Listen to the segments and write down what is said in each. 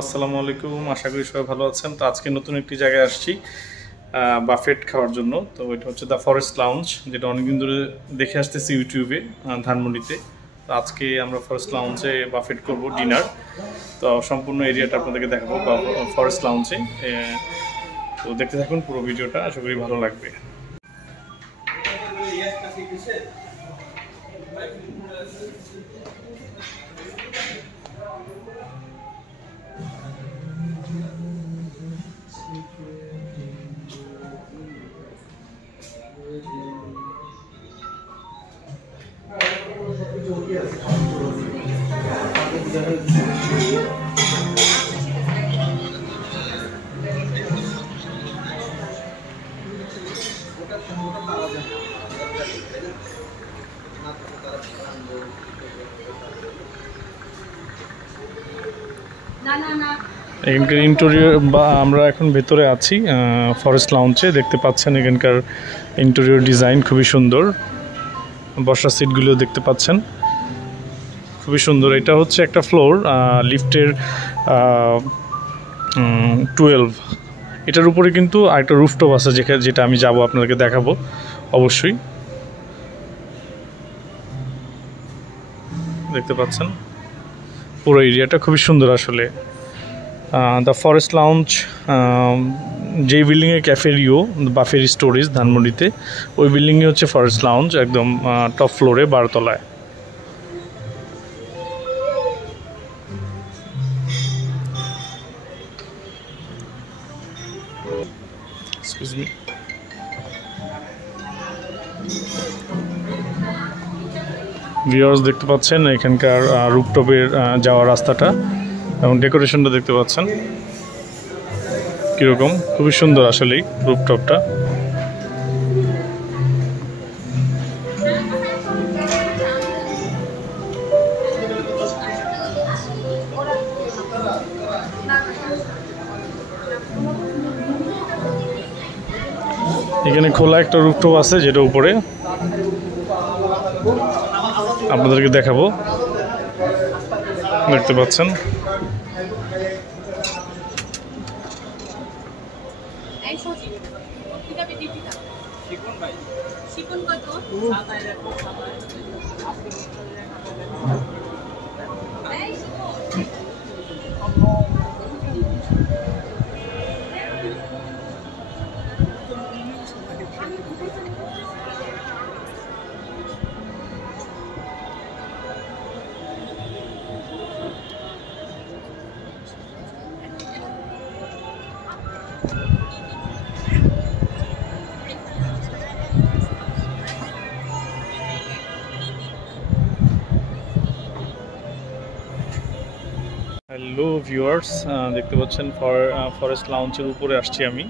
আসসালামু আলাইকুম, আশা করি সবাই ভালো আছেন। তো আজকে নতুন একটি জায়গায় আসছি বাফেট খাওয়ার জন্য। তো এটা হচ্ছে দ্য ফরেস্ট লাউঞ্জ, যেটা অনেকদিন ধরে দেখে আসতেছি ইউটিউবে ধানমন্ডিতে। তো আজকে আমরা ফরেস্ট লাউঞ্জে বাফেট করব ডিনার। তো সম্পূর্ণ এরিয়াটা আপনাদেরকে দেখাবো ফরেস্ট লাউঞ্জে। তো দেখতে থাকুন পুরো ভিডিওটা, আশা করি ভালো লাগবে। এখানকার ইন্টেরিয়র বা আমরা এখন ভেতরে আছি ফরেস্ট লাউঞ্জে। দেখতে পাচ্ছেন এখানকার ইন্টেরিয়র ডিজাইন খুবই সুন্দর, বসার সিটগুলো দেখতে পাচ্ছেন খুবই সুন্দর। এটা হচ্ছে একটা ফ্লোর, লিফটের 12। এটার উপরে কিন্তু আরেকটা রুফটপ আছে, যেটা আমি যাব আপনাদেরকে দেখাবো অবশ্যই। দেখতে পাচ্ছেন পুরো এরিয়াটা খুবই সুন্দর আসলে। দ্য ফরেস্ট লাউঞ্জ যেই বিল্ডিংয়ে ক্যাফেরিও বাফের স্টোরেজ ধানমন্ডিতে, ওই বিল্ডিংয়ে হচ্ছে ফরেস্ট লাউঞ্জ, একদম টপ ফ্লোরে 12 তলায়। Excuse me. ভিউয়ার্স দেখতে পাচ্ছেন এখানকার রুফটপের যাওয়ার রাস্তাটা এবং ডেকোরেশনটা দেখতে পাচ্ছেন কীরকম, খুবই সুন্দর আসলেই রুফটপটা। এখানে খোলা একটা রুফটপ আছে, যেটা উপরে আপনাদেরকে দেখাবো। দেখতে পাচ্ছেন হ্যালো ভিউয়ার্স, দেখতে পাচ্ছেন ফরেস্ট লাউঞ্জের উপরে আসছি আমি,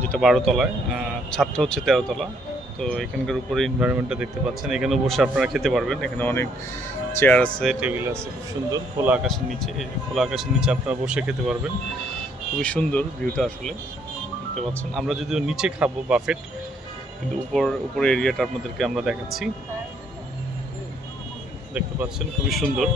যেটা 12 তলায়, ছাদটা হচ্ছে 13 তলা। তো এখানকার উপরে এনভায়রনমেন্টটা দেখতে পাচ্ছেন। এখানে বসে আপনারা খেতে পারবেন। এখানে অনেক চেয়ার আছে, টেবিল আছে, খুব সুন্দর। খোলা আকাশের নিচে আপনারা বসে খেতে পারবেন। খুবই সুন্দর ভিউটা আসলে দেখতে পাচ্ছেন। আমরা যদিও নিচে খাবো বাফেট, কিন্তু উপর এরিয়াটা আপনাদেরকে আমরা দেখাচ্ছি। দেখতে পাচ্ছেন খুবই সুন্দর।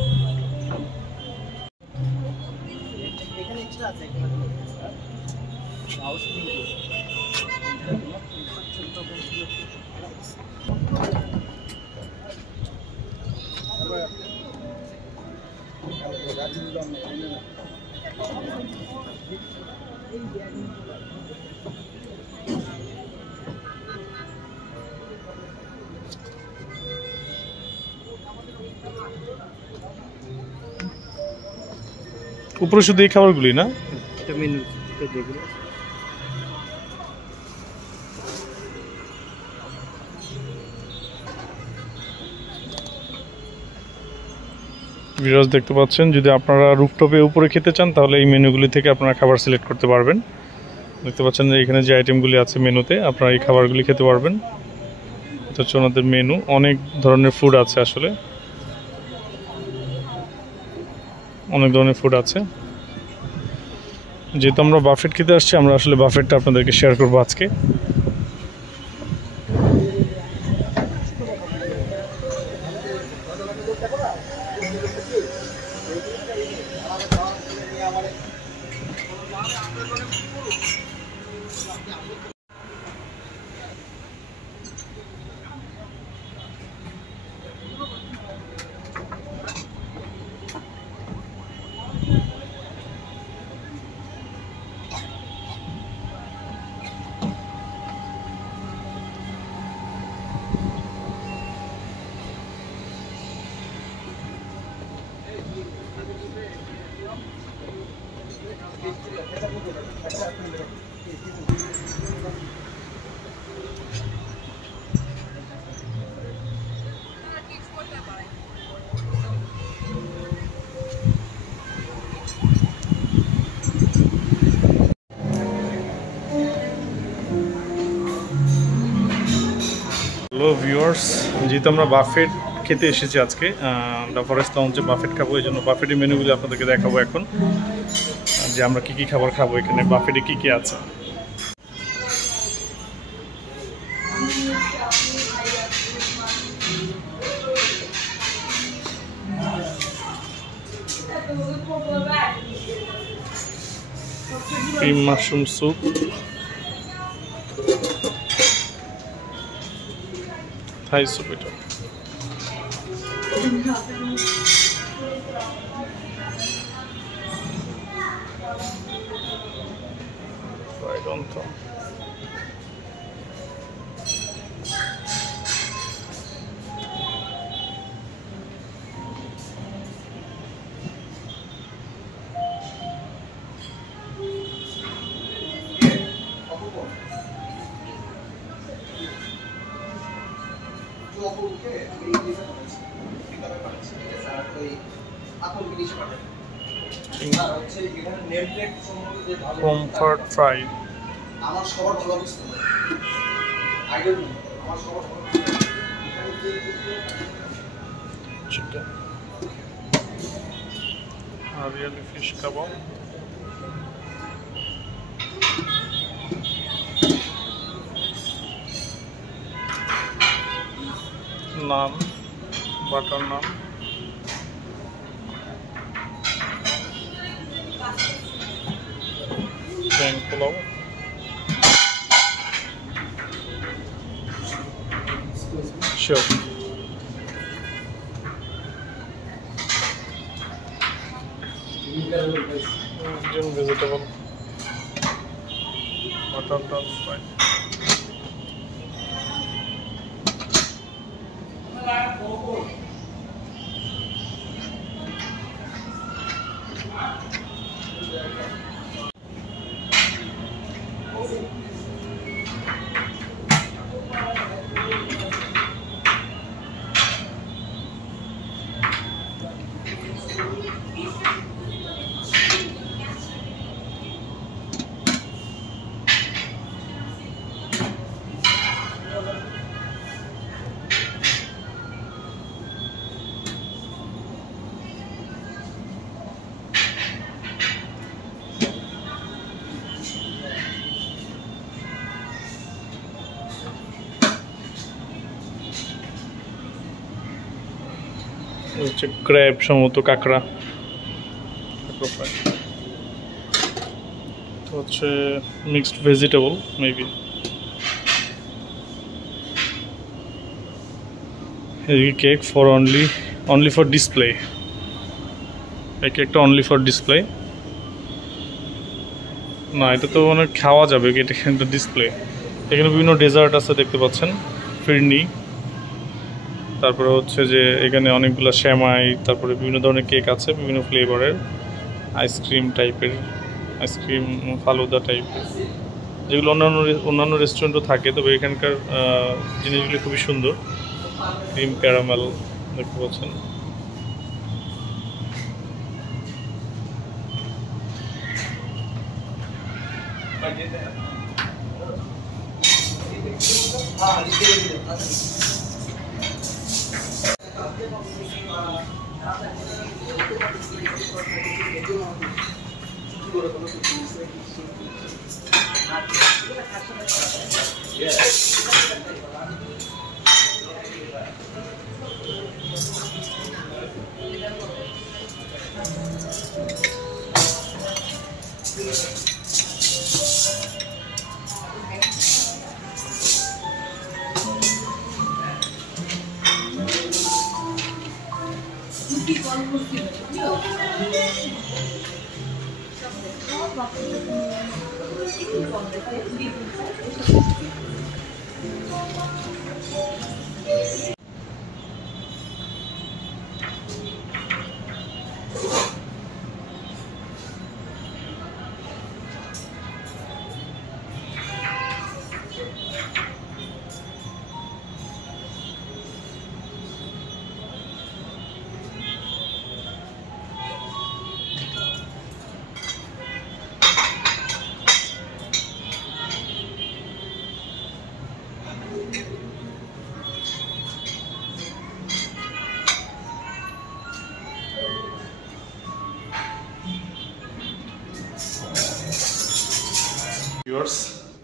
উপরে শুধু এই খাবারগুলি না, ভিউয়ার্স দেখতে পাচ্ছেন, যদি আপনারা রুফটপে উপরে খেতে চান তাহলে এই মেনুগুলি থেকে আপনারা খাবার সিলেক্ট করতে পারবেন। দেখতে পাচ্ছেন যে এখানে যে আইটেমগুলি আছে মেনুতে, আপনারা এই খাবারগুলি খেতে পারবেন। এটা হচ্ছে ওনাদের মেনু, অনেক ধরনের ফুড আছে, আসলে অনেক ধরনের ফুড আছে। যেহেতু আমরা বাফেট খেতে আসছি, আমরা আসলে বাফেটটা আপনাদেরকে শেয়ার করবো আজকে। হ্যালো ভিউয়ার্স, যেহেতু আমরা বাফেট খেতে এসেছি আজকে, দ্য ফরেস্ট লাউঞ্জে বাফেট খাবো, এই জন্য বাফেটের মেনুগুলি আপনাদেরকে দেখাবো এখন, যে আমরা কী কী খাবার খাবো, এখানে বাফেটে কী কী আছে। Cream mushroom soup, Thai soup, এটা fried wonton, comfort fry, chicken, Ariali fish kebab, naan, butter naan, plain pulao, sure, Indian vegetable, mutton dal fry, হচ্ছে ক্র্যাব, সম্ভবত কাঁকড়া ফ্রাই, হচ্ছে মিক্সড ভেজিটেবল মেবি, এদিকে cake for only for display, এই কেকটা only for display না, এটা তো মানে খাওয়া যাবে, এটা কিন্তু ডিসপ্লে। এখানে বিভিন্ন ডেজার্ট আছে দেখতে পাচ্ছেন, ফিরনি, তারপরে হচ্ছে যে এখানে অনেকগুলো শ্যামাই, তারপরে বিভিন্ন ধরনের কেক আছে বিভিন্ন ফ্লেভারের, আইসক্রিম টাইপের, আইসক্রিম ফালুদা টাইপের, যেগুলো অন্যান্য রেস্টুরেন্টও থাকে, তবে এখানকার জিনিসগুলি খুবই সুন্দর। ক্রিম ক্যারামেল দেখতে পাচ্ছেন,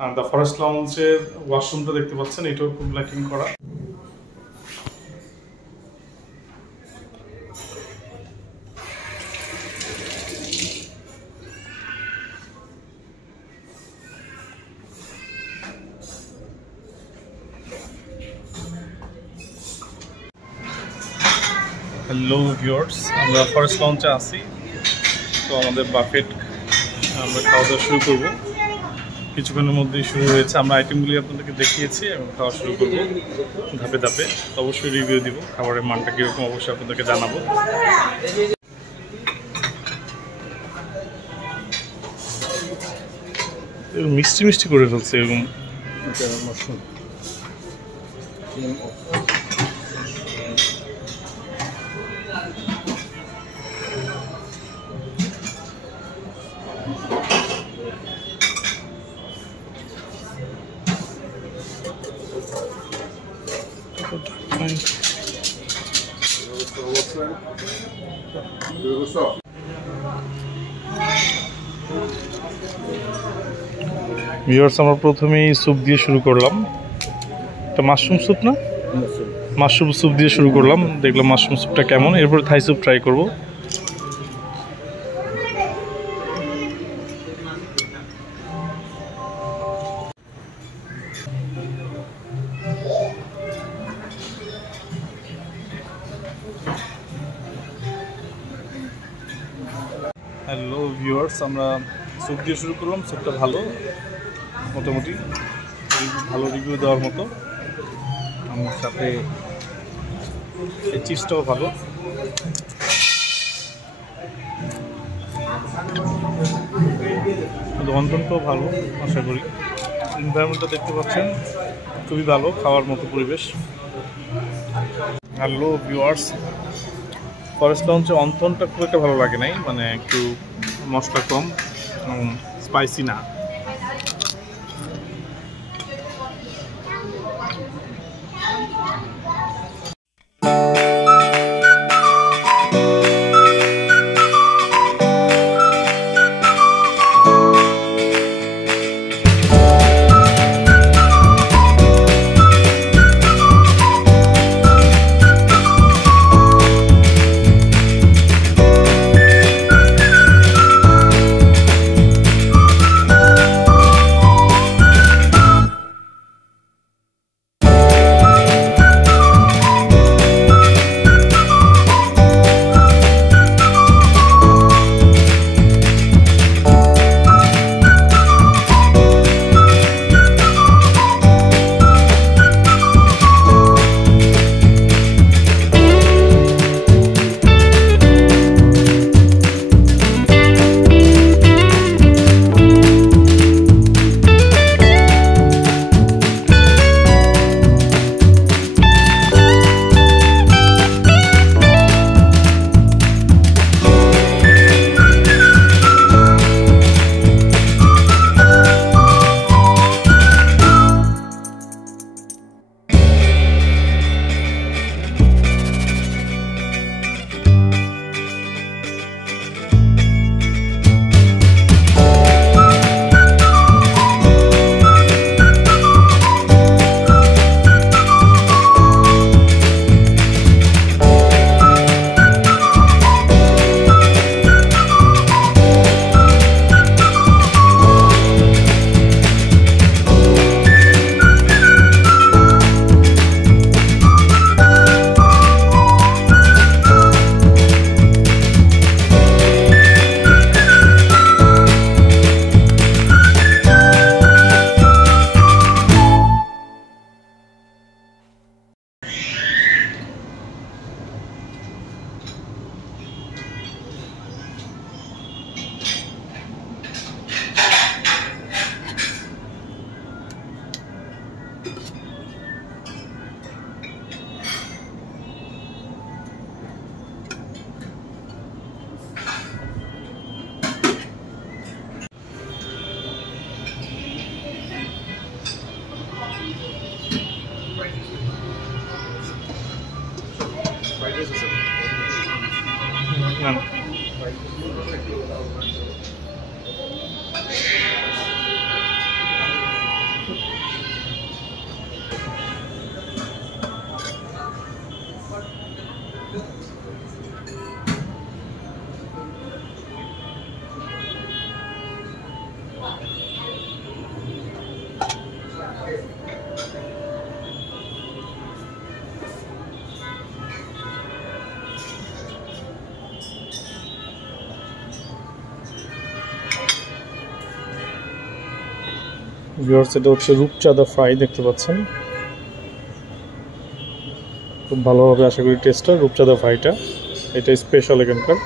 আর দ্য ফরেস্ট লাউঞ্জের ওয়াশরুমটা দেখতে পাচ্ছেন, এটাও খুব লাইটিং করা। হ্যালো ভিউয়ার্স, আমরা ফরেস্ট লঞ্চে আছি। তো আমাদের বাফেট আমরা খাওয়া দাওয়া শুরু করবো, কিছুক্ষণের মধ্যেই শুরু হয়েছে। আমরা আইটেমগুলি আপনাদেরকে দেখিয়েছি এবং খাওয়া শুরু করবো ধাপে ধাপে। অবশ্যই রিভিউ দিব, খাবারের মানটা কীরকম অবশ্যই আপনাদেরকে জানাবো। মিষ্টি মিষ্টি করে ফেলছে এরকম। ভিউয়ার্স, আমরা প্রথমেই স্যুপ দিয়ে শুরু করলাম। এটা মাশরুম স্যুপ না? মাশরুম স্যুপ দিয়ে শুরু করলাম, দেখলাম মাশরুম স্যুপটা কেমন। এরপর থাই স্যুপ ট্রাই করব। হ্যালো ভিউয়ার্স, আমরা স্যুপ দিয়ে শুরু করলাম। স্যুপটা ভালো, মোটামুটি ভালো রিভিউ দেওয়ার মতো। আমার সাথে এই চিজটাও ভালো। অন্তনটাও ভালো আশা করি। এনভায়রনমেন্টটা দেখতে পাচ্ছেন খুবই ভালো, খাওয়ার মতো পরিবেশ। হ্যালো ভিউয়ার্স, ফরেস্ট লঞ্চে অন্তনটা খুব একটা ভালো লাগে নাই, মানে একটু মশলা কম, স্পাইসি না। ভিউয়ার্স, এটা হচ্ছে রূপচাঁদা ফ্রাই দেখতে পাচ্ছেন। খুব ভালোভাবে আশা করি টেস্টটা রূপচাঁদা ফ্রাইটা, এটা স্পেশাল এখানকার।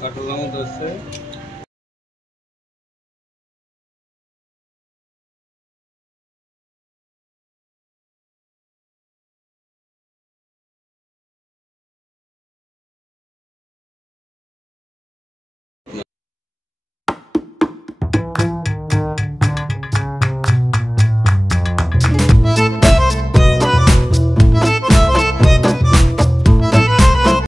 কাঁঠালের মধ্যে আছে